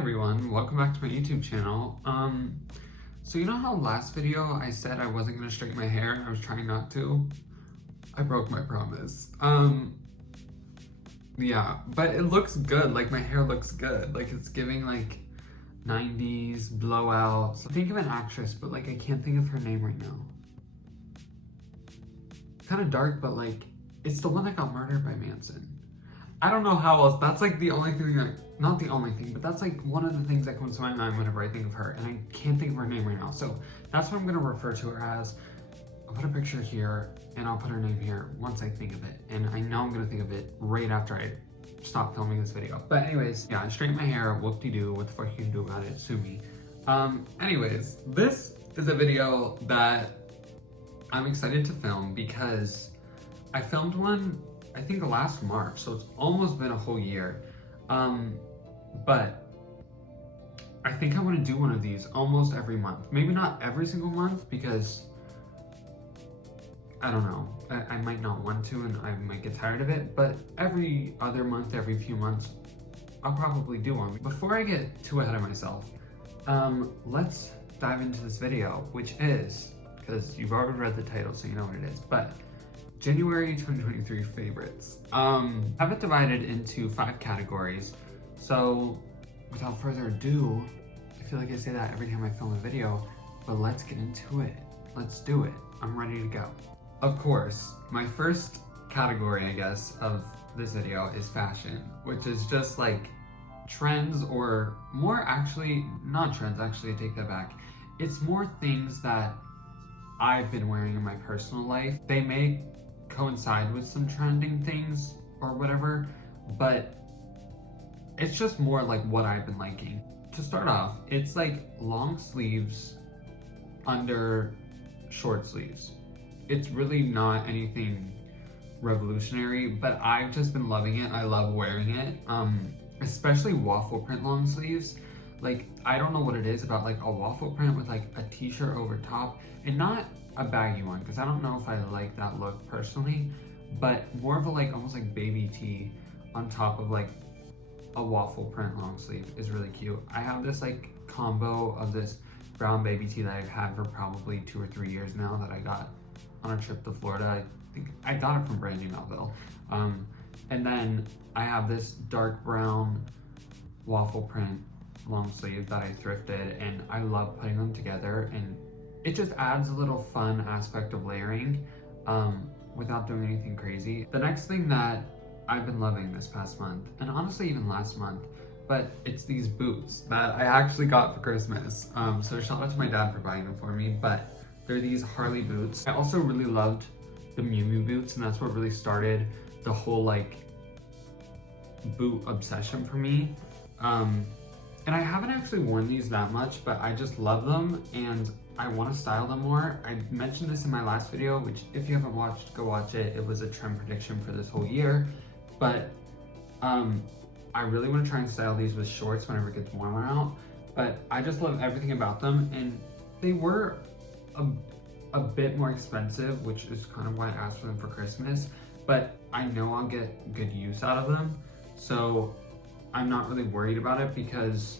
everyone, welcome back to my YouTube channel. So you know how last video I said I wasn't gonna straighten my hair? I was trying not to. I broke my promise. Yeah, but it looks good. Like my hair looks good. Like it's giving like 90s blowouts. Think of an actress, but like I can't think of her name right now. Kind of dark, but like it's the one that got murdered by Manson. I don't know how else. That's like the only thing that, not the only thing, but that's like one of the things that comes to my mind whenever I think of her, and I can't think of her name right now. So that's what I'm gonna refer to her as. I'll put a picture here and I'll put her name here once I think of it. And I know I'm gonna think of it right after I stop filming this video. But anyways, yeah, I straightened my hair, whoop-de-doo, what the fuck you can do about it, sue me. Anyways, this is a video that I'm excited to film because I filmed one I think last March, so it's almost been a whole year. But I think I want to do one of these almost every month. Maybe not every single month because I don't know. I might not want to and I might get tired of it, but every other month, every few months, I'll probably do one. Before I get too ahead of myself, let's dive into this video, which is, because you've already read the title so you know what it is, but January 2023 favorites. I have it divided into 5 categories. So without further ado, I feel like I say that every time I film a video, but let's get into it. Let's do it. I'm ready to go. Of course, my first category, I guess, of this video is fashion, which is just like trends, or more actually, not trends, actually I take that back. It's more things that I've been wearing in my personal life. They may coincide with some trending things or whatever, but it's just more like what I've been liking. To start off, it's like long sleeves under short sleeves. It's really not anything revolutionary, but I've just been loving it. I love wearing it, especially waffle print long sleeves. Like, I don't know what it is about like a waffle print with like a t-shirt over top, and not a baggy one, because I don't know if I like that look personally, but more of a like almost like baby tee on top of like a waffle print long sleeve is really cute. I have this like combo of this brown baby tee that I've had for probably 2 or 3 years now that I got on a trip to Florida. I think I got it from Brandy Melville. And then I have this dark brown waffle print long sleeve that I thrifted, and I love putting them together, and it just adds a little fun aspect of layering without doing anything crazy. The next thing that I've been loving this past month, and honestly even last month, but it's these boots that I actually got for Christmas. So shout out to my dad for buying them for me, but they're these Harley boots. I also really loved the Miu Miu boots, and that's what really started the whole like boot obsession for me. And I haven't actually worn these that much, but I just love them and I want to style them more. I mentioned this in my last video, which if you haven't watched, go watch it. It was a trend prediction for this whole year. But I really want to try and style these with shorts whenever it gets warmer out. But I just love everything about them, and they were a bit more expensive, which is kind of why I asked for them for Christmas. But I know I'll get good use out of them. So I'm not really worried about it because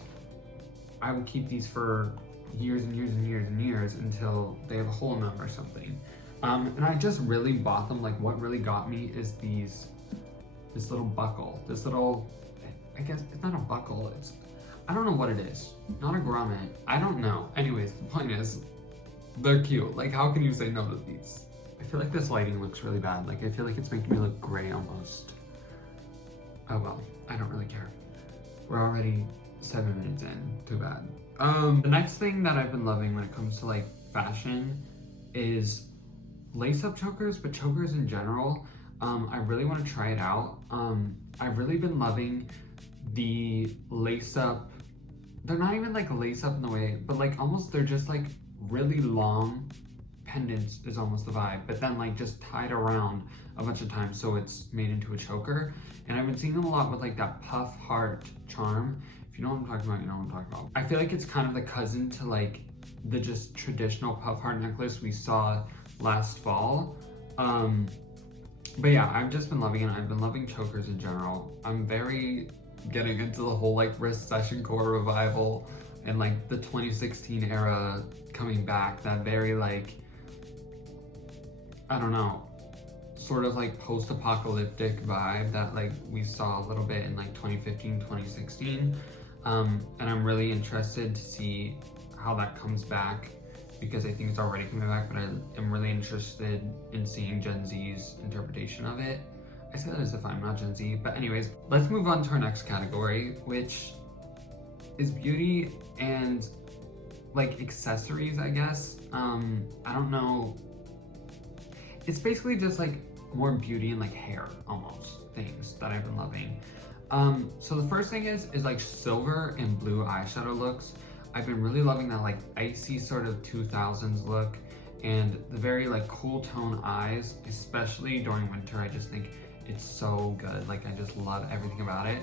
I will keep these for years and years and years and years until they have a hole in them or something. And I just really bought them. Like, what really got me is this little buckle, this little, I guess it's not a buckle, it's, I don't know what it is, not a grommet, I don't know. Anyways, the point is, they're cute. Like, how can you say no to these? I feel like this lighting looks really bad. Like, I feel like it's making me look gray almost. Oh well, I don't really care. We're already 7 minutes in, too bad. The next thing that I've been loving when it comes to like fashion is lace-up chokers, but chokers in general. I really want to try it out. I've really been loving the lace-up. They're not even like lace-up in the way, but like almost they're just like really long pendants is almost the vibe, but then like just tied around a bunch of times so it's made into a choker. And I've been seeing them a lot with like that puff heart charm. If you know what I'm talking about, you know what I'm talking about. I feel like it's kind of the cousin to like the just traditional puff heart necklace we saw last fall. But yeah, I've just been loving it. I've been loving chokers in general. I'm very getting into the whole like recession core revival and like the 2016 era coming back, that very like, I don't know, sort of like post-apocalyptic vibe that like we saw a little bit in like 2015, 2016. And I'm really interested to see how that comes back, because I think it's already coming back, but I am really interested in seeing Gen Z's interpretation of it. I say that as if I'm not Gen Z, but anyways, let's move on to our next category, which is beauty and like accessories, I guess. I don't know. It's basically just like more beauty and like hair almost things that I've been loving. So the first thing is like silver and blue eyeshadow looks. I've been really loving that like icy sort of 2000s look, and the very like cool tone eyes, especially during winter. I just think it's so good. Like I just love everything about it.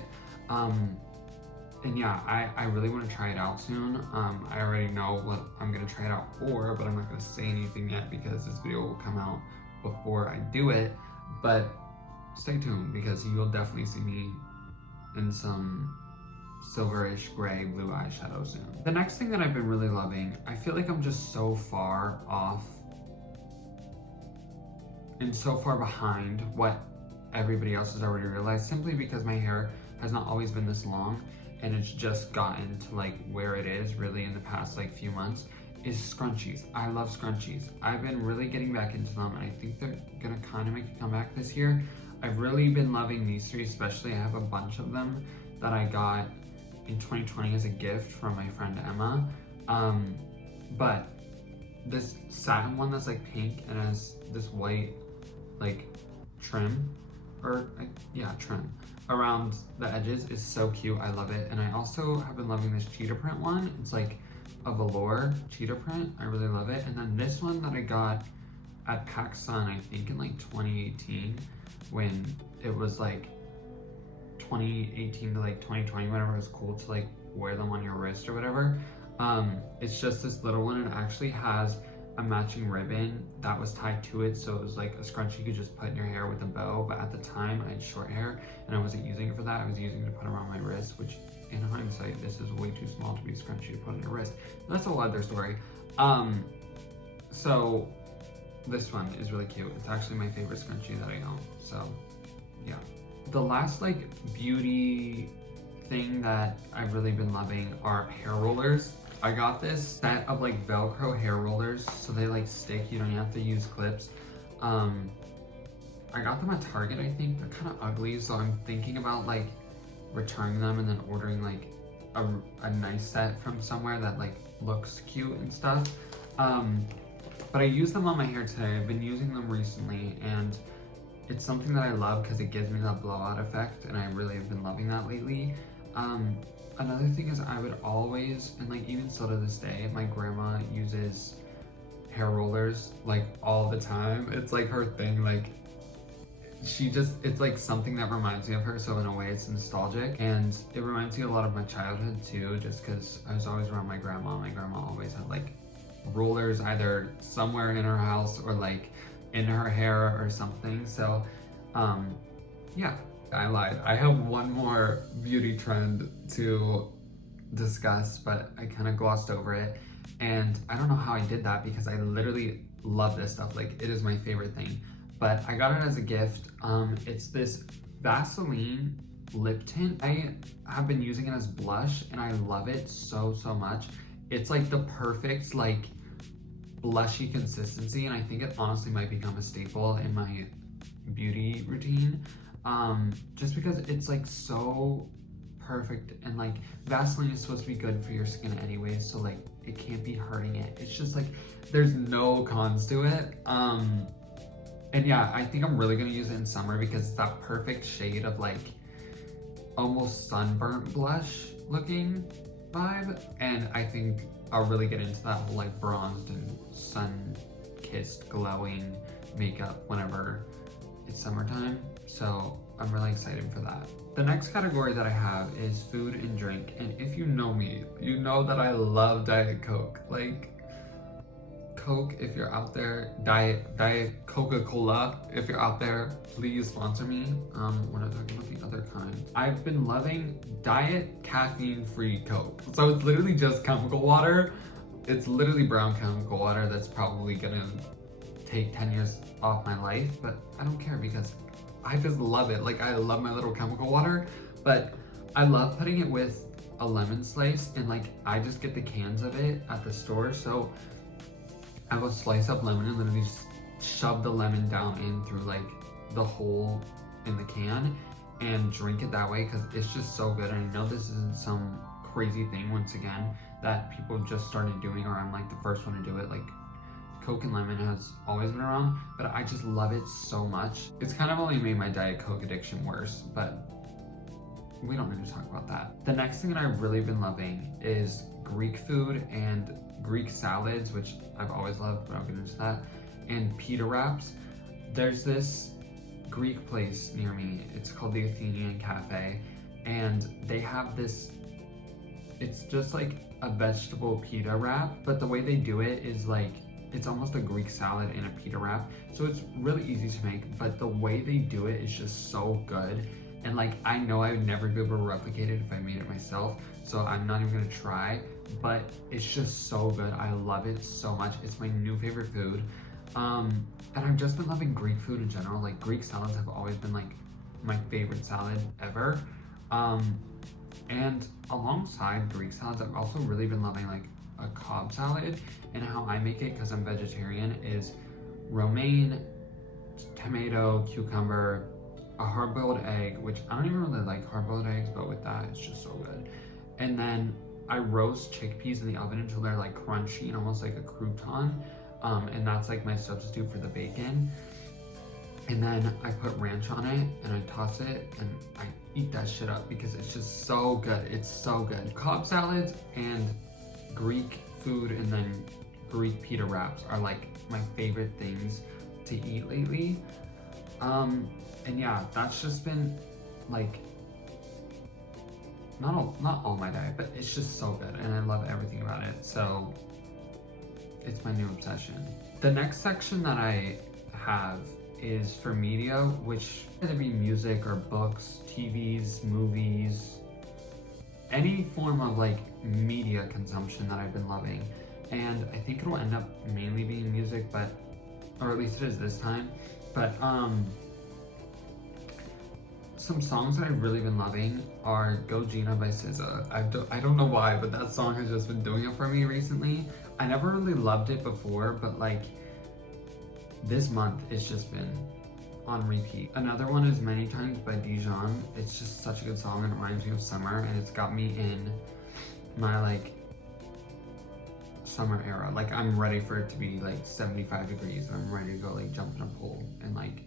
And yeah, I really want to try it out soon. I already know what I'm gonna try it out for, but I'm not gonna say anything yet because this video will come out before I do it. But stay tuned, because you'll definitely see me in some silverish gray blue eyeshadow soon. The next thing that I've been really loving, I feel like I'm just so far off and so far behind what everybody else has already realized, simply because my hair has not always been this long, and it's just gotten to like where it is really in the past like few months, is scrunchies. I love scrunchies. I've been really getting back into them, and I think they're gonna kind of make a comeback this year. I've really been loving these three especially. I have a bunch of them that I got in 2020 as a gift from my friend Emma. But this satin one that's like pink and has this white like trim, or yeah, trim around the edges is so cute. I love it. And I also have been loving this cheetah print one. It's like a velour cheetah print. I really love it. And then this one that I got at PacSun, I think in like 2018, when it was like 2018 to like 2020, whenever it was cool to like wear them on your wrist or whatever. It's just this little one, and it actually has a matching ribbon that was tied to it, so it was like a scrunchie you could just put in your hair with a bow. But at the time I had short hair and I wasn't using it for that. I was using it to put around my wrist, which in hindsight, this is way too small to be a scrunchie to put on your wrist. But that's a whole other story. So this one is really cute. It's actually my favorite scrunchie that I own. So yeah. The last like beauty thing that I've really been loving are hair rollers. I got this set of like Velcro hair rollers, so they like stick, you don't have to use clips. I got them at Target, I think. They're kind of ugly, so I'm thinking about like returning them and then ordering like a nice set from somewhere that like looks cute and stuff. But I use them on my hair today. I've been using them recently, and it's something that I love because it gives me that blowout effect, and I really have been loving that lately. Another thing is I would always, and like even still to this day, my grandma uses hair rollers like all the time. It's like her thing. Like it's like something that reminds me of her, so in a way it's nostalgic, and it reminds me a lot of my childhood too, just because I was always around my grandma. My grandma always had like rollers either somewhere in her house or like in her hair or something. So yeah, I lied. I have one more beauty trend to discuss, but I kind of glossed over it, and I don't know how I did that because I literally love this stuff. Like, it is my favorite thing. But I got it as a gift. It's this Vaseline lip tint. I have been using it as blush, and I love it so much. It's like the perfect like blushy consistency, and I think it honestly might become a staple in my beauty routine, just because it's like so perfect, and like Vaseline is supposed to be good for your skin anyways, so like it can't be hurting it. It's just like there's no cons to it. And yeah, I think I'm really gonna use it in summer because it's that perfect shade of like almost sunburnt blush looking vibe, and I think I'll really get into that whole like bronzed and sun-kissed glowing makeup whenever it's summertime. So I'm really excited for that. The next category that I have is food and drink, and if you know me, you know that I love Diet Coke. Like, Coke, if you're out there, Diet Coca-Cola, if you're out there, please sponsor me. We're not talking about the other kind. I've been loving Diet caffeine-free Coke. So it's literally just chemical water. It's literally brown chemical water that's probably gonna take 10 years off my life, but I don't care because I just love it. Like, I love my little chemical water, but I love putting it with a lemon slice, and like I just get the cans of it at the store, so I will slice up lemon and literally just shove the lemon down in through like the hole in the can and drink it that way because it's just so good. And I know this isn't some crazy thing once again that people just started doing, or I'm like the first one to do it. Like, Coke and lemon has always been around, but I just love it so much. It's kind of only made my Diet Coke addiction worse, but we don't need to talk about that. The next thing that I've really been loving is Greek food and Greek salads, which I've always loved, but I'll get into that, and pita wraps. There's this Greek place near me. It's called the Athenian Cafe, and they have this, it's just like a vegetable pita wrap, but the way they do it is like, it's almost a Greek salad in a pita wrap. So it's really easy to make, but the way they do it is just so good. And like, I know I would never be able to replicate it if I made it myself, so I'm not even gonna try, but it's just so good. I love it so much. It's my new favorite food. And I've just been loving Greek food in general. Like, Greek salads have always been like my favorite salad ever. And alongside Greek salads, I've also really been loving like a Cobb salad, and how I make it, because I'm vegetarian, is romaine, tomato, cucumber, a hard-boiled egg, which I don't even really like hard-boiled eggs, but with that, it's just so good. And then I roast chickpeas in the oven until they're like crunchy and almost like a crouton. And that's like my substitute for the bacon. And then I put ranch on it and I toss it and I eat that shit up because it's just so good. It's so good. Cobb salads and Greek food and then Greek pita wraps are like my favorite things to eat lately. And yeah, that's just been like, not all my diet, but it's just so good and I love everything about it. So it's my new obsession. The next section that I have is for media, which could be music or books, TVs, movies, any form of like media consumption that I've been loving. And I think it'll end up mainly being music, but, or at least it is this time. But some songs that I've really been loving are Go Gina by SZA. I don't know why, but that song has just been doing it for me recently. I never really loved it before, but like this month it's just been on repeat. Another one is Many Times by Dijon. It's just such a good song and it reminds me of summer, and it's got me in my like summer era. Like, I'm ready for it to be like 75 degrees and I'm ready to go like jump in a pool and like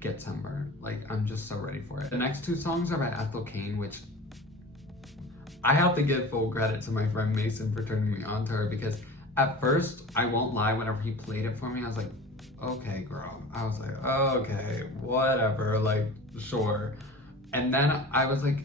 get sunburned. Like, I'm just so ready for it. The next two songs are by Ethel Cain, which I have to give full credit to my friend Mason for turning me on to her, because at first, I won't lie, whenever he played it for me, I was like, okay, girl. I was like, okay, whatever, like, sure. And then I was like,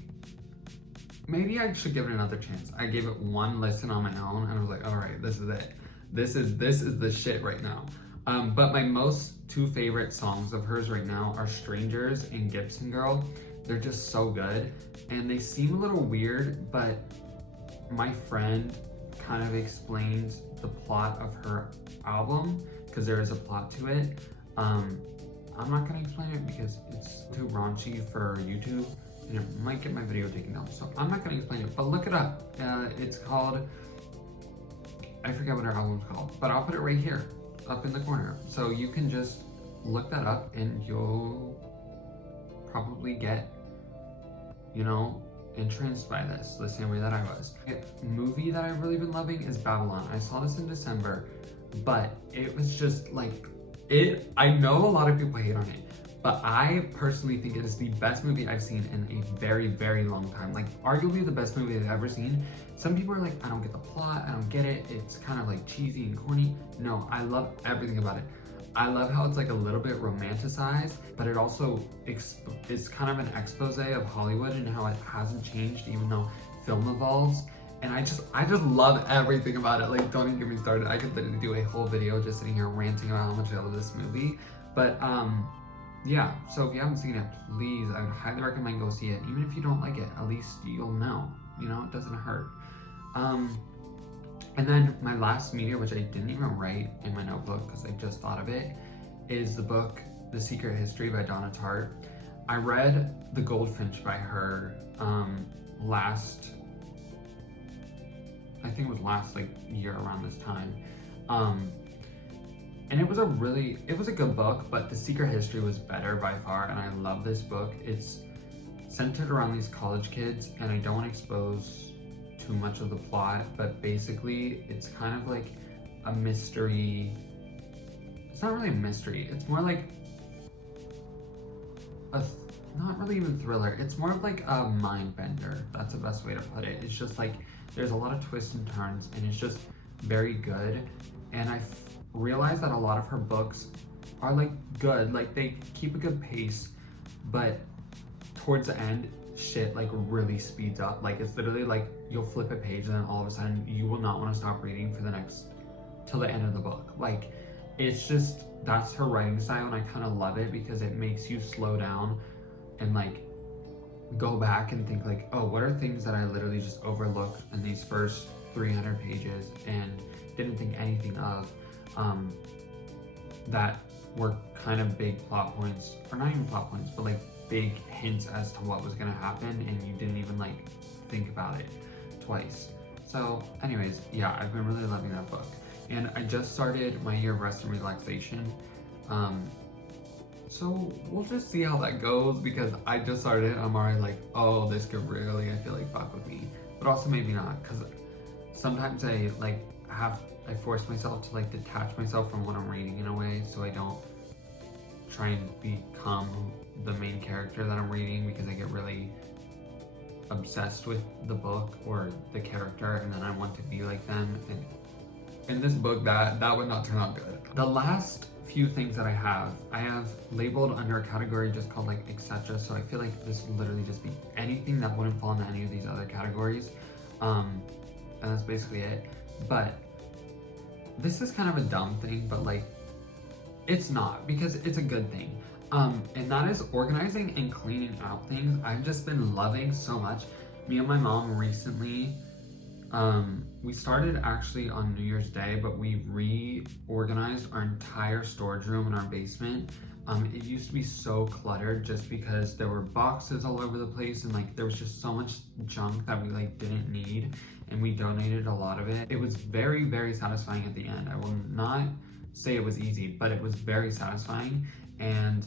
maybe I should give it another chance. I gave it one listen on my own and I was like, all right, this is it. This is the shit right now. But my two favorite songs of hers right now are Strangers and Gibson Girl. They're just so good. And they seem a little weird, but my friend kind of explains the plot of her album, because there is a plot to it. I'm not gonna explain it because it's too raunchy for YouTube and it might get my video taken down, so I'm not gonna explain it, but look it up. It's called, I forget what her album's called, but I'll put it right here, up in the corner. So you can just look that up and you'll probably get, you know, entranced by this the same way that I was. A movie that I've really been loving is Babylon. I saw this in December, but it was just like, I know a lot of people hate on it, but I personally think it is the best movie I've seen in a very, very long time. Like, arguably the best movie I've ever seen. Some people are like, I don't get the plot, I don't get it, it's kind of like cheesy and corny. No, I love everything about it. I love how it's like a little bit romanticized, but it also is kind of an expose of Hollywood and how it hasn't changed even though film evolves. And I just love everything about it. Like, don't even get me started. I could literally do a whole video just sitting here ranting about how much I love this movie. But yeah, so if you haven't seen it, please, I would highly recommend go see it. Even if you don't like it, at least you'll know. You know, it doesn't hurt. And then my last media, which I didn't even write in my notebook because I just thought of it, is the book The Secret History by Donna Tartt. I read The Goldfinch by her I think it was last like year around this time. And it was a good book, but The Secret History was better by far, and I love this book. It's centered around these college kids, and I don't want to expose too much of the plot, but basically it's kind of like a mystery. It's not really a mystery, it's more like not really even thriller. It's more of like a mind bender. That's the best way to put it. It's just like there's a lot of twists and turns, and it's just very good. And I realized that a lot of her books are like good, like they keep a good pace, but towards the end, shit like really speeds up. Like it's literally like you'll flip a page and then all of a sudden you will not want to stop reading for the next till the end of the book. Like it's just, that's her writing style, and I kind of love it because it makes you slow down and like go back and think like, oh, what are things that I literally just overlooked in these first 300 pages and didn't think anything of, that were kind of big plot points, or not even plot points, but like big hints as to what was gonna happen, and you didn't even like think about it twice. So anyways, yeah, I've been really loving that book. And I just started my year of rest and relaxation. So we'll just see how that goes, because I just started it. I'm already like, oh, this could really, I feel like, fuck with me. But also maybe not, because sometimes I force myself to like detach myself from what I'm reading in a way, so I don't try and become the main character that I'm reading, because I get really obsessed with the book or the character, and then I want to be like them. And in this book, that would not turn out good. The last few things that I have labeled under a category just called like etc. So I feel like this would literally just be anything that wouldn't fall into any of these other categories. And that's basically it. But this is kind of a dumb thing, but like it's not, because it's a good thing. And that is organizing and cleaning out things. I've just been loving so much. Me and my mom recently, we started actually on New Year's Day, but we reorganized our entire storage room in our basement. It used to be so cluttered just because there were boxes all over the place, and like there was just so much junk that we like didn't need, and we donated a lot of it. It was very, very satisfying at the end. I will not say it was easy, but it was very satisfying, and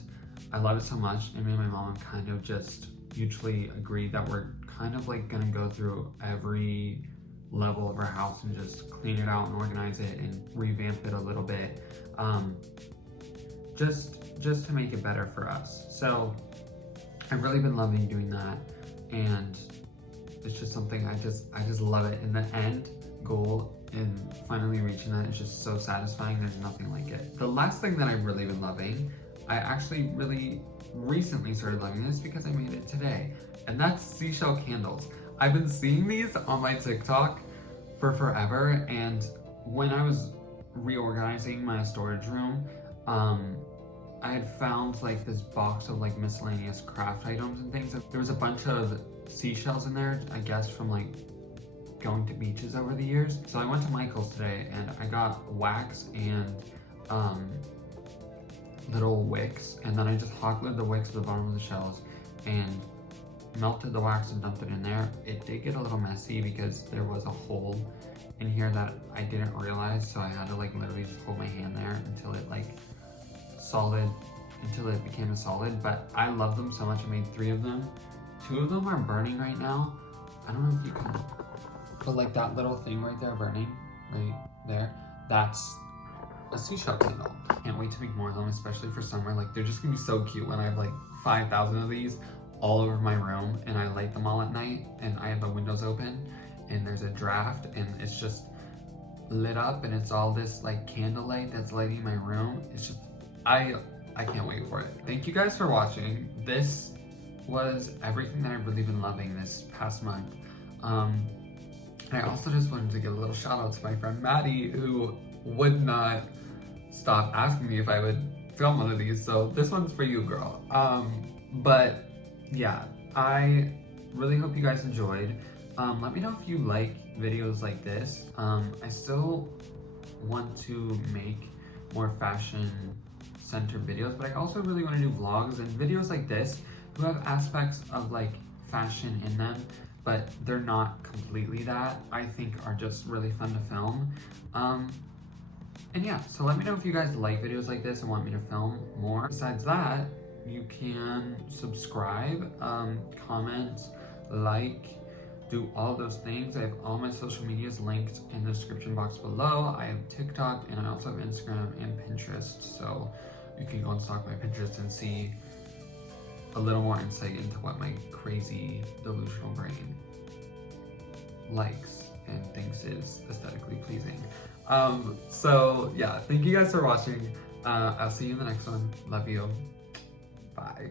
I love it so much. And me and my mom have kind of just mutually agreed that we're kind of like gonna go through every level of our house and just clean it out and organize it and revamp it a little bit, just to make it better for us. So I've really been loving doing that, and it's just something I just love it. And the end goal in finally reaching that is just so satisfying. There's nothing like it. The last thing that I've really been loving, I actually really recently started loving this because I made it today, and that's seashell candles. I've been seeing these on my TikTok for forever, and when I was reorganizing my storage room, I had found like this box of like miscellaneous craft items and things. There was a bunch of seashells in there, I guess from like going to beaches over the years. So I went to Michael's today and I got wax and little wicks, and then I just hot glued the wicks to the bottom of the shells and melted the wax and dumped it in there. It did get a little messy because there was a hole in here that I didn't realize, so I had to like literally just hold my hand there until it like became a solid. But I love them so much. I made 3 of them. 2 of them are burning right now. I don't know if you can, but like that little thing right there burning right there, that's a seashell candle. Can't wait to make more of them, especially for summer. Like they're just gonna be so cute when I have like 5,000 of these all over my room and I light them all at night, and I have the windows open and there's a draft and it's just lit up, and it's all this like candlelight that's lighting my room. It's just, I can't wait for it. Thank you guys for watching. This was everything that I've really been loving this past month. I also just wanted to give a little shout out to my friend Maddie, who would not stop asking me if I would film one of these. So this one's for you, girl. But yeah, I really hope you guys enjoyed. Let me know if you like videos like this. I still want to make more fashion centered videos, but I also really want to do vlogs and videos like this who have aspects of like fashion in them, but they're not completely that, I think are just really fun to film. And yeah, so let me know if you guys like videos like this and want me to film more. Besides that, you can subscribe, comment, like, do all those things. I have all my social medias linked in the description box below. I have TikTok and I also have Instagram and Pinterest. So you can go and stalk my Pinterest and see a little more insight into what my crazy delusional brain likes and thinks is aesthetically pleasing. So yeah, thank you guys for watching. I'll see you in the next one. Love you. Bye.